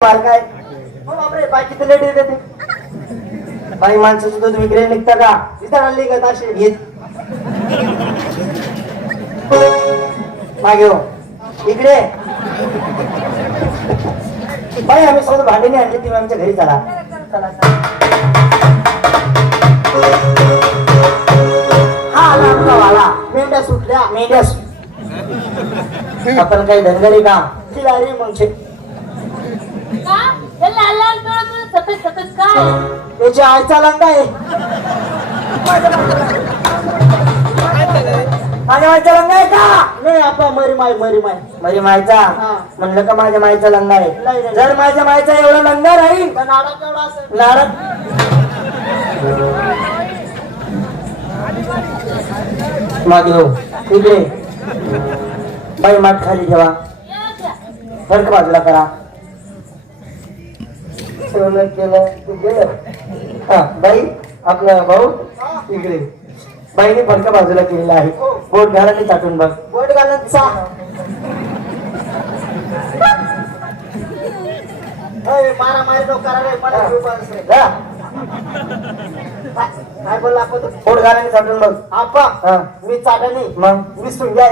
बाल काय हो बापरे बाय किती लेट येते ते बाई माणसाचं दूध विक्री निघतं का इथं आणली का ताशी येत मागे हो इकडे बाई आम्ही सोबत भांडणी आणली तुम्ही आमच्या घरी चला चला हा आला आमचा वाला मेंढ्या सुटल्या मेंढ्या आपण काही धनगरी का खिलारी मग त्याची आयचा लंगा आहे माझ्या मायचा लंगा आहे का नाही आपा मरी मायचा म्हणलं का माझ्या मायचा लंगा आहे जर माझ्या मायचा एवढा लंगा राहील नारद मागे हो इकडे बाई माठ खाली ठेवा फरक बाजूला करा केलं गेलं हा बाई आपला भाऊ इकडे बाईने फडका बाजूला केलेला आहे बोट घाला आणि चाटून बघ बोट घालत मारा मारी काय बोलला आपण बोट घाला आणि चाटून बघ आपा मी चाटणी मग मी सुंग्या